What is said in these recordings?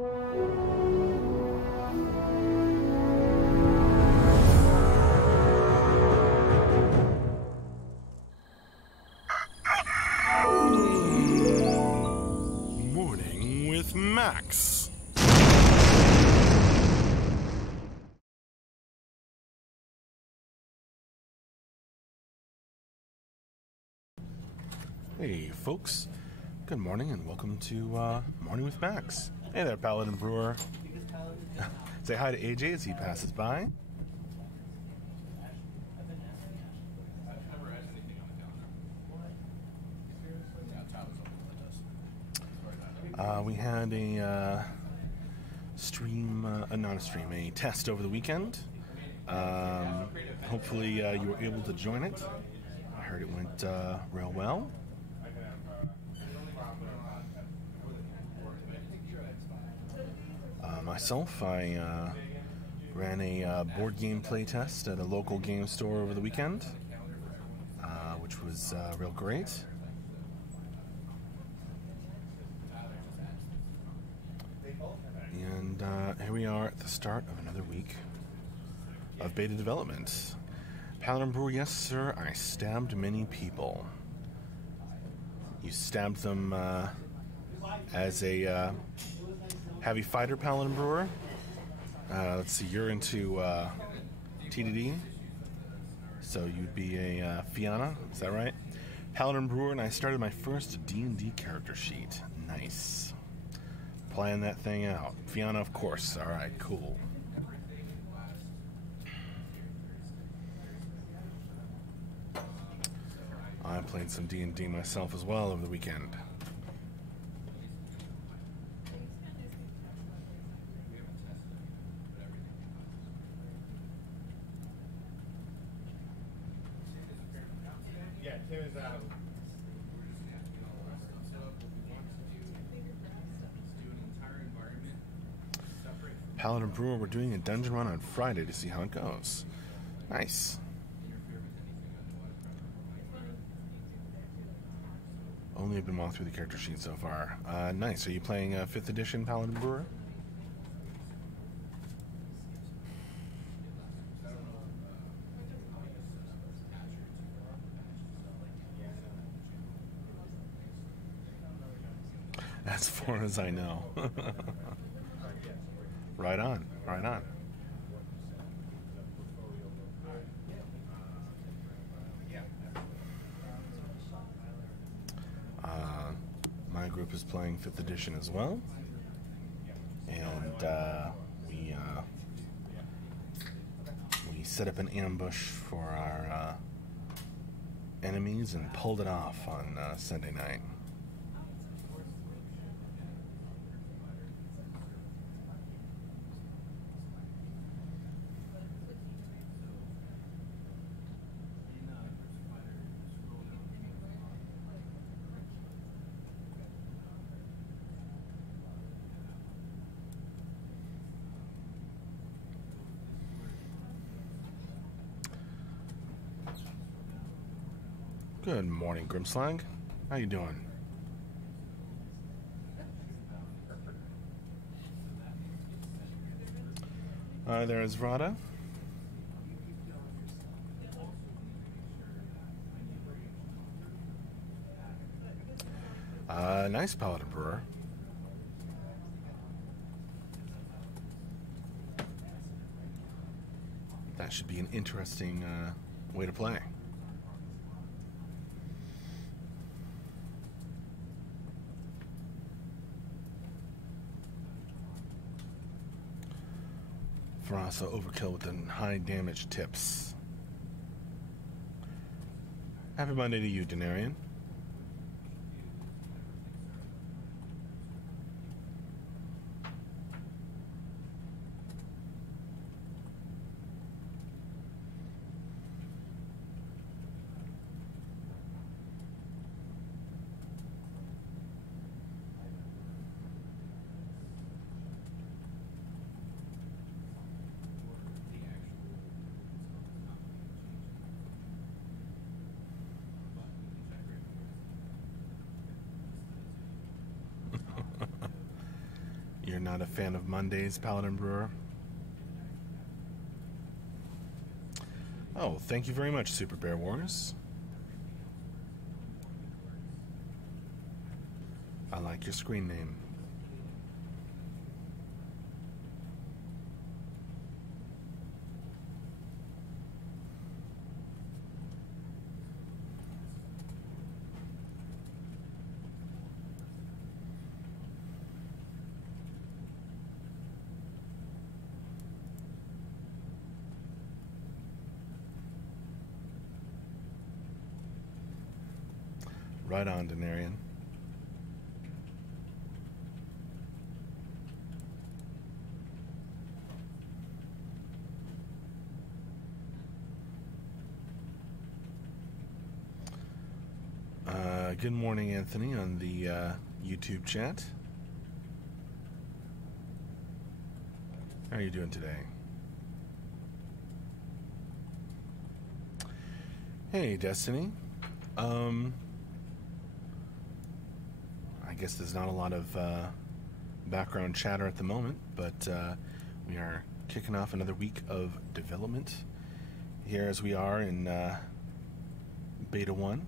Morning with Max. Hey folks, good morning and welcome to Morning with Max. Hey there, Paladin Brewer. Say hi to AJ as he passes by. We had a a test over the weekend. Hopefully you were able to join it. I heard it went real well. Myself, I ran a board game playtest at a local game store over the weekend, which was real great. And here we are at the start of another week of beta development. Paladin Brewer, yes sir, I stabbed many people. You stabbed them as a heavy fighter, Paladin Brewer. Let's see, you're into TDD, so you'd be a Fianna, is that right? Paladin Brewer, and I started my first D&D character sheet. Nice. Playing that thing out. Fianna, of course. Alright, cool. I played some D&D myself as well over the weekend. Yeah, Tim is out. Paladin Brewer, we're doing a dungeon run on Friday to see how it goes. Nice. Only been walked through the character sheet so far. Nice. Are you playing 5th edition Paladin Brewer? As far as I know. Right on, right on. My group is playing 5th edition as well, and we set up an ambush for our enemies and pulled it off on Sunday night. Good morning, Grimslag. How you doing? Hi there, Ezrada. Nice, Paladin Brewer. That should be an interesting way to play. Farasa overkill with the high damage tips. Happy Monday to you, Denarian. You're not a fan of Mondays, Paladin Brewer? Oh, thank you very much, Super Bear Wars. I like your screen name. Right on, Denarian. Good morning, Anthony, on the YouTube chat. How are you doing today? Hey, Destiny. I guess there's not a lot of background chatter at the moment, but we are kicking off another week of development here as we are in Beta 1.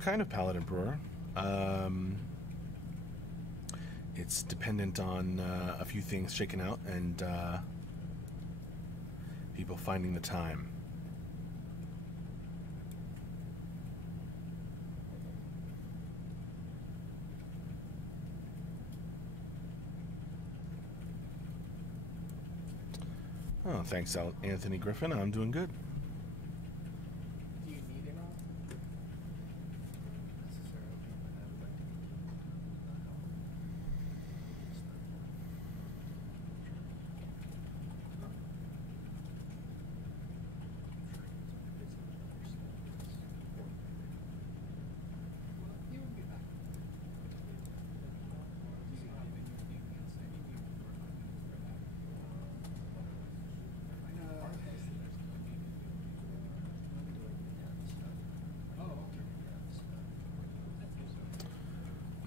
Kind of Paladin Brewer. It's dependent on a few things shaking out and people finding the time. Oh, thanks, Anthony Griffin. I'm doing good.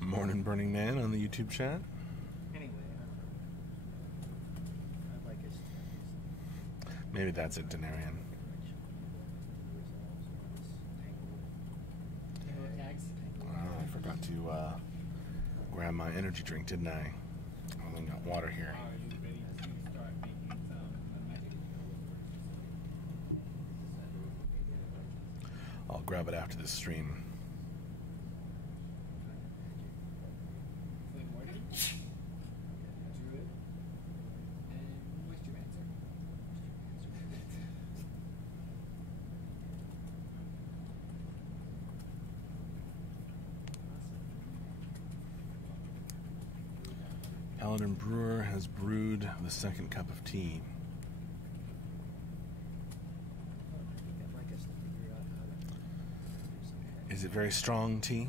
Morning, Burning Man on the YouTube chat. Maybe that's it, Denarian. Oh, I forgot to grab my energy drink, didn't I? I only got water here. I'll grab it after this stream. Paladin Brewer has brewed the second cup of tea. Is it very strong tea?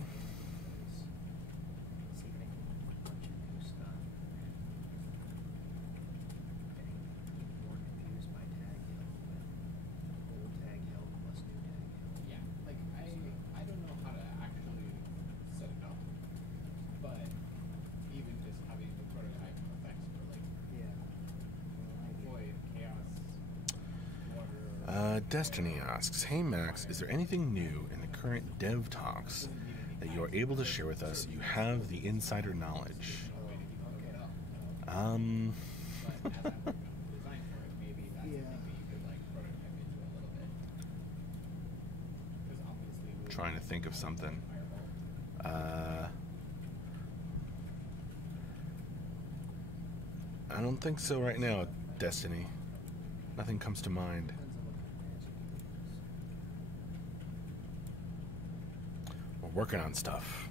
Destiny asks, hey Max, is there anything new in the current dev talks that you are able to share with us? You have the insider knowledge. Trying to think of something. I don't think so right now, Destiny. Nothing comes to mind. Working on stuff.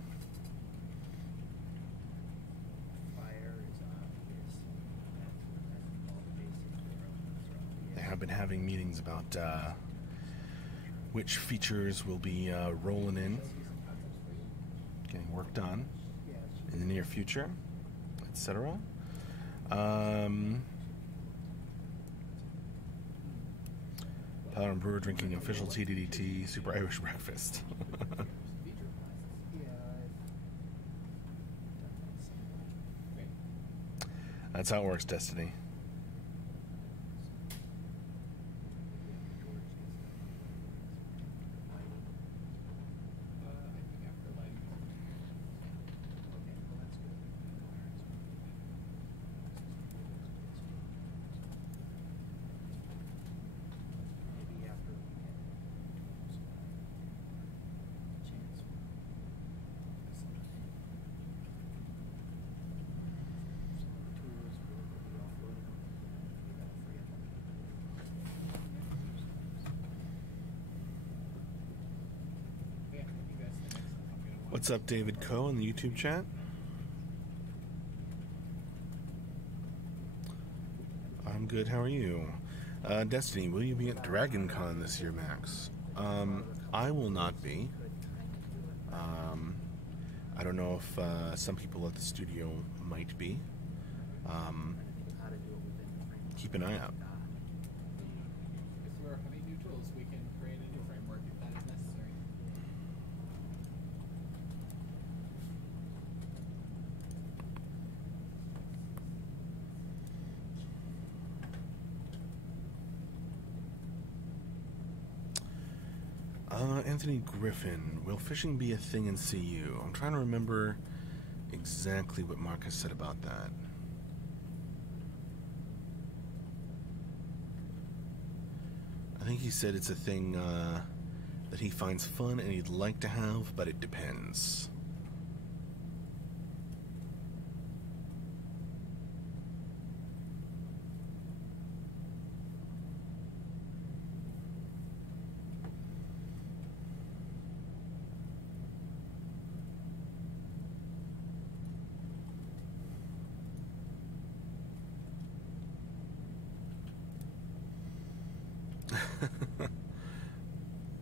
They have been having meetings about which features will be rolling in, getting worked on in the near future, etc. Paladin Brewer drinking official TDDT Super Irish breakfast. That's how it works, Destiny. What's up, David Coe in the YouTube chat? I'm good, how are you? Destiny, will you be at Dragon Con this year, Max? I will not be. I don't know if some people at the studio might be. Keep an eye out. If we're having new tools, we can create a new framework if that is necessary. Anthony Griffin, will fishing be a thing in CU? I'm trying to remember exactly what Marcus said about that. I think he said it's a thing that he finds fun and he'd like to have, but it depends.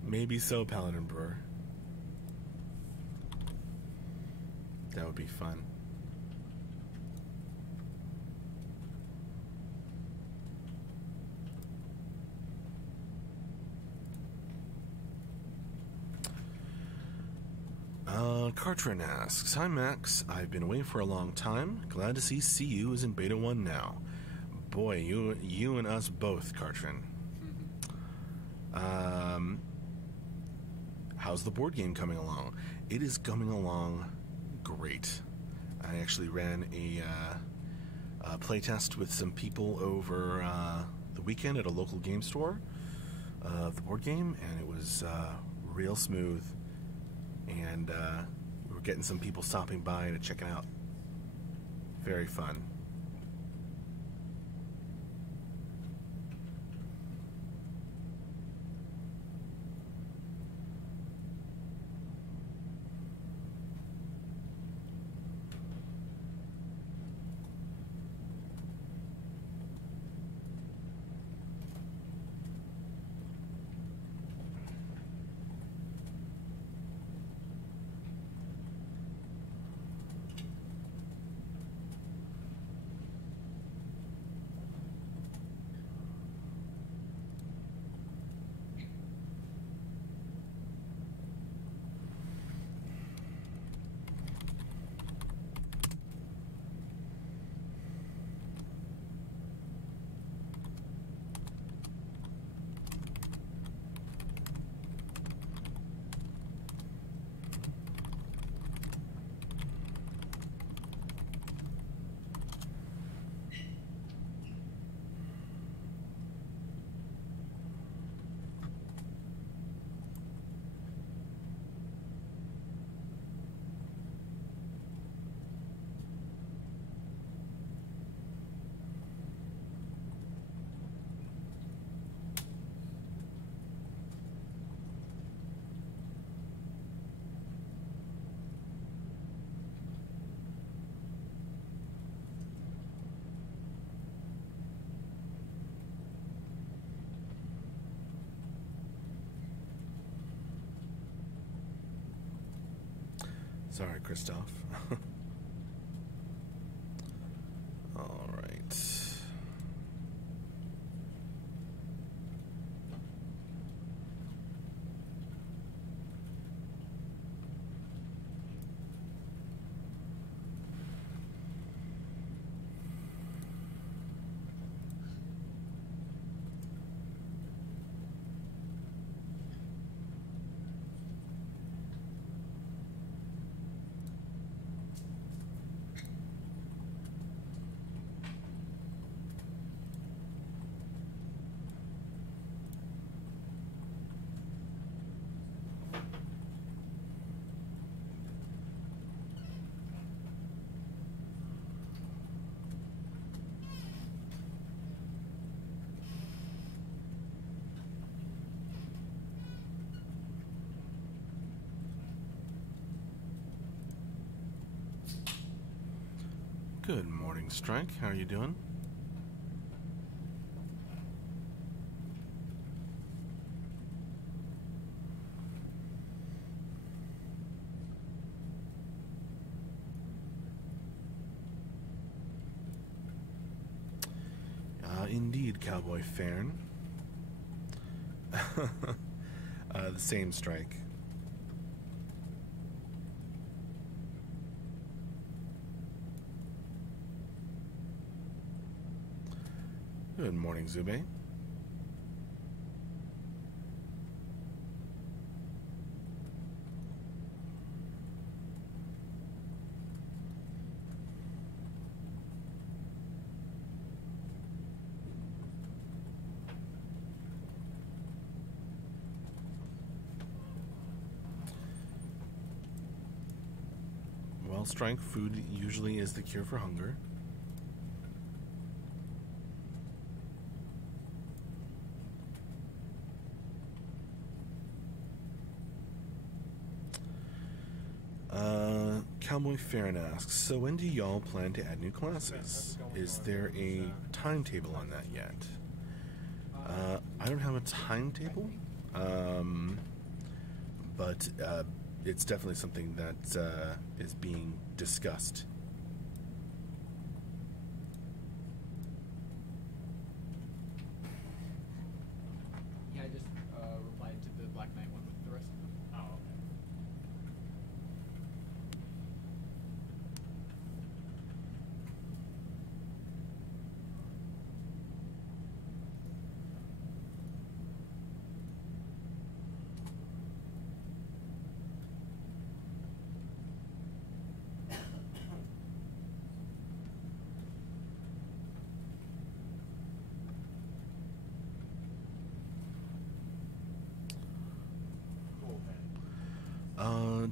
Maybe so, Paladin Brewer. That would be fun. Cartrin asks, hi Max, I've been away for a long time. Glad to see CU is in Beta 1 now. Boy, you and us both, Cartrin. How's the board game coming along? It is coming along great. I actually ran a playtest with some people over the weekend at a local game store of the board game, and it was real smooth. And we were getting some people stopping by to check it out. Very fun. Sorry, Christoph. All right. Good morning, Strike. How are you doing? Indeed, Cowboy Fairn. The same, Strike. Good morning, Zube. Well, Strike, food usually is the cure for hunger. Cowboy Farron asks, so when do y'all plan to add new classes? Is there a timetable on that yet? I don't have a timetable, but it's definitely something that is being discussed. Yeah, I just replied to the Black Knight one with the rest of them. Oh, okay.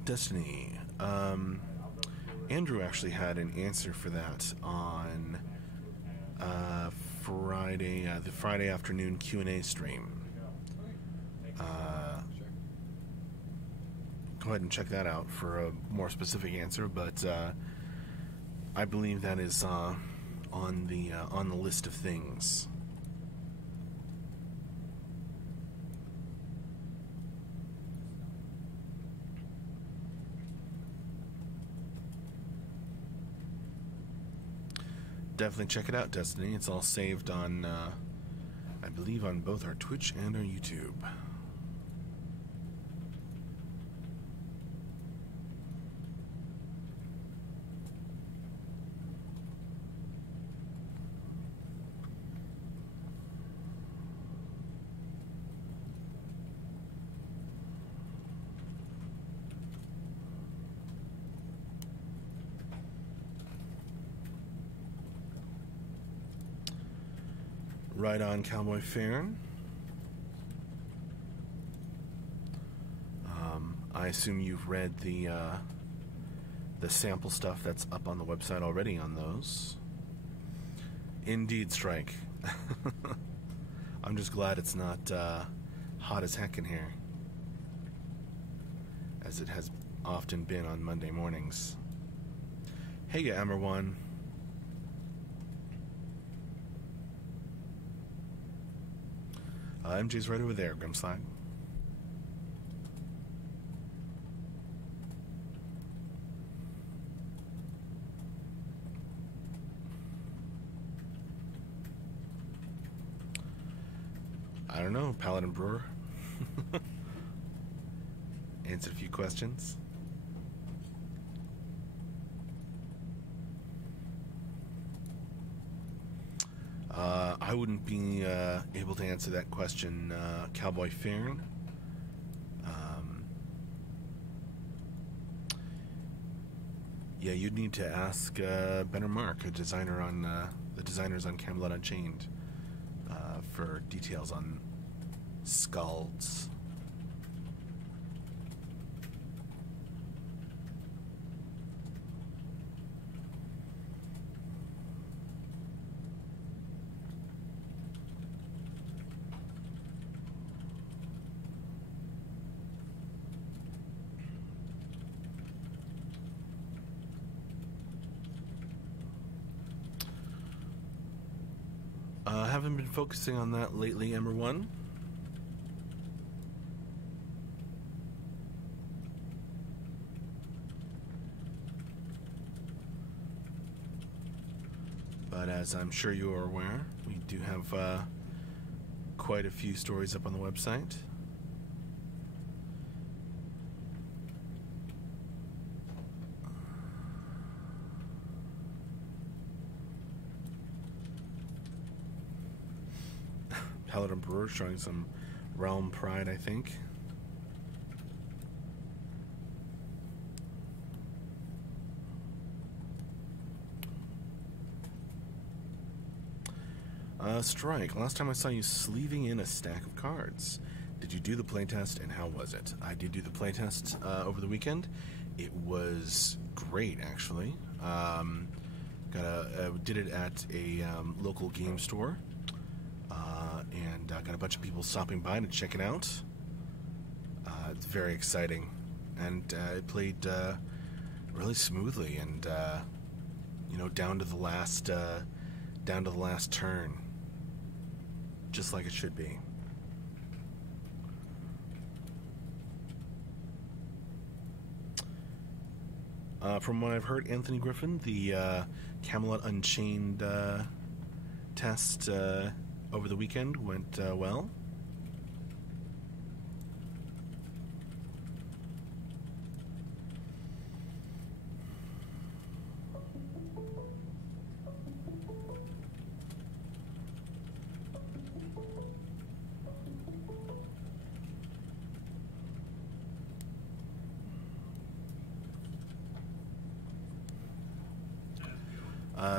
Destiny. Andrew actually had an answer for that on Friday, the Friday afternoon Q&A stream. Go ahead and check that out for a more specific answer, but I believe that is on the list of things. Definitely check it out, Destiny. It's all saved on, I believe, on both our Twitch and our YouTube. Right on, Cowboy Fairn. I assume you've read the sample stuff that's up on the website already on those. Indeed, Strike. I'm just glad it's not hot as heck in here, as it has often been on Monday mornings. Hey, ya, Emmer One. MJ's right over there, Grimslag. I don't know, Paladin Brewer. Answered a few questions. I wouldn't be able to answer that question, Cowboy Fairn. Yeah, you'd need to ask Ben or Mark, a designer on the designers on Camelot Unchained, for details on Scalds. Haven't been focusing on that lately, Ember One. But as I'm sure you are aware, we do have quite a few stories up on the website. Paladin Brewer showing some Realm Pride, I think. Strike, last time I saw you sleeving in a stack of cards. Did you do the playtest, and how was it? I did do the playtest over the weekend. It was great, actually. Did it at a local game store, and got a bunch of people stopping by to check it out. It's very exciting, and it played really smoothly, and down to the last turn, just like it should be. From what I've heard, Anthony Griffin, the Camelot Unchained test over the weekend went well.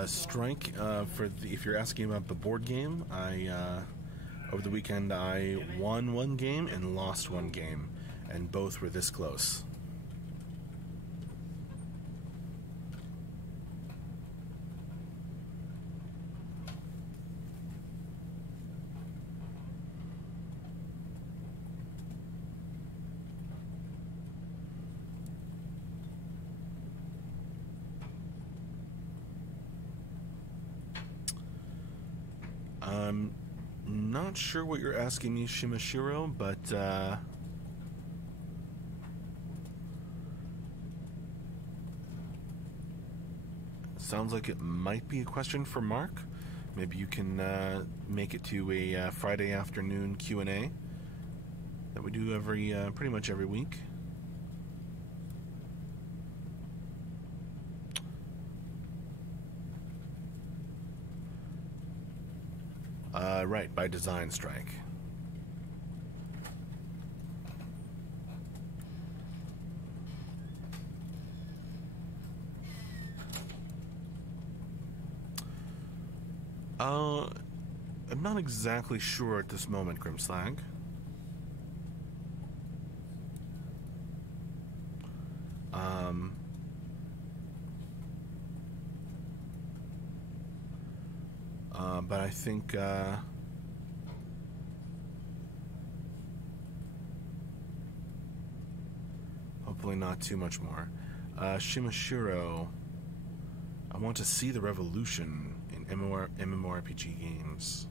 Strike, if you're asking about the board game, over the weekend I won one game and lost one game, and both were this close. I'm not sure what you're asking me, Shimashiro, but sounds like it might be a question for Mark. Maybe you can make it to a Friday afternoon Q&A that we do pretty much every week. Right, by design, Strike. I'm not exactly sure at this moment, Grimslag. But I think hopefully not too much more. Shimashiro, I want to see the revolution in MMORPG games.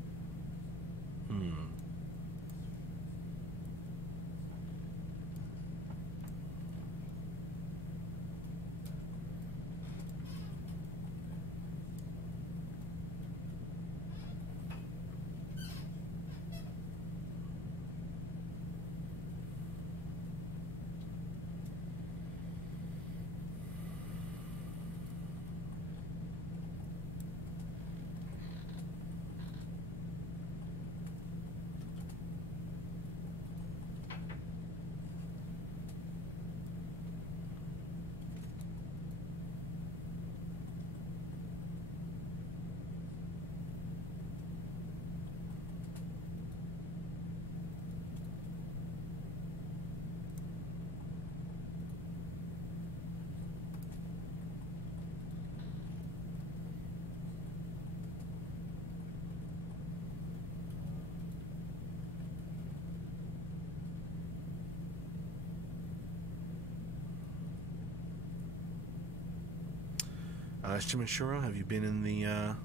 Shimashiro, have you been in the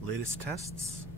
latest tests?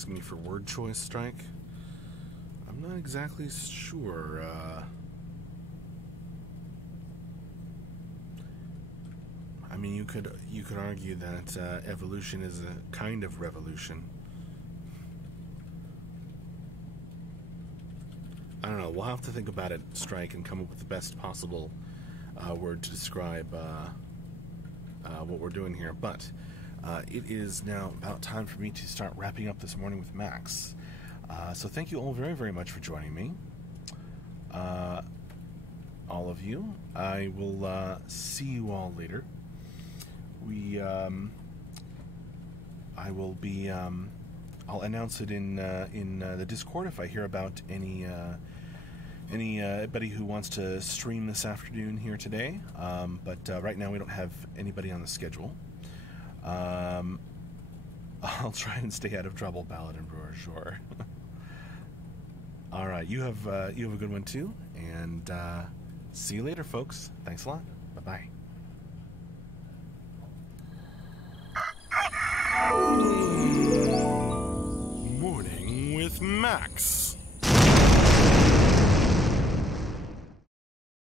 asking me for word choice strike. I'm not exactly sure. I mean, you could argue that evolution is a kind of revolution. I don't know. We'll have to think about it, Strike, and come up with the best possible word to describe what we're doing here. But it is now about time for me to start wrapping up this morning with Max. So thank you all very, very much for joining me. All of you. I will see you all later. I will be. I'll announce it in the Discord if I hear about anybody who wants to stream this afternoon here today. But right now we don't have anybody on the schedule. I'll try and stay out of trouble, Paladin Brewer. Sure. All right, you have a good one too, and see you later, folks. Thanks a lot. Bye-bye. Morning with Max.